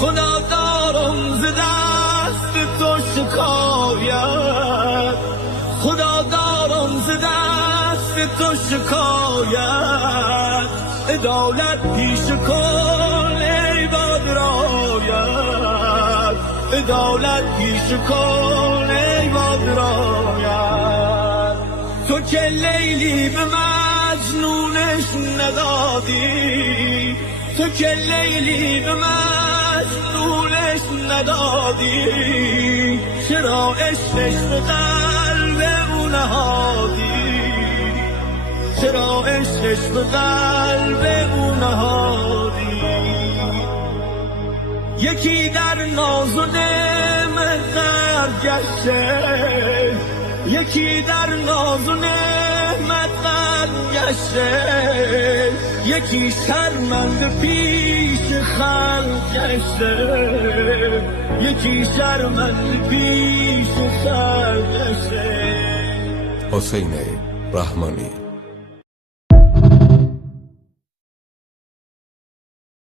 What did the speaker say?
خدا دارم ز دست تو شکایت، خدا دارم ز دست تو شکایت، عدالت پیش کن ای بادرایت، عدالت پیش کن ای بادرایت. تو که لیلی به مجنونش ندادی، تو که لیلی به مجنونش ندادی، چرا عشقش به قلب او نهادی، چرا عشقش به قلب او نهادی. یکی در ناز و نعمت غرق گشته، یکی در ناز و نعمت غرق گشته، یکی شرمنده پیش خلق گشته، یکی شرمنده پیش خلق گشته. حسین رحمانی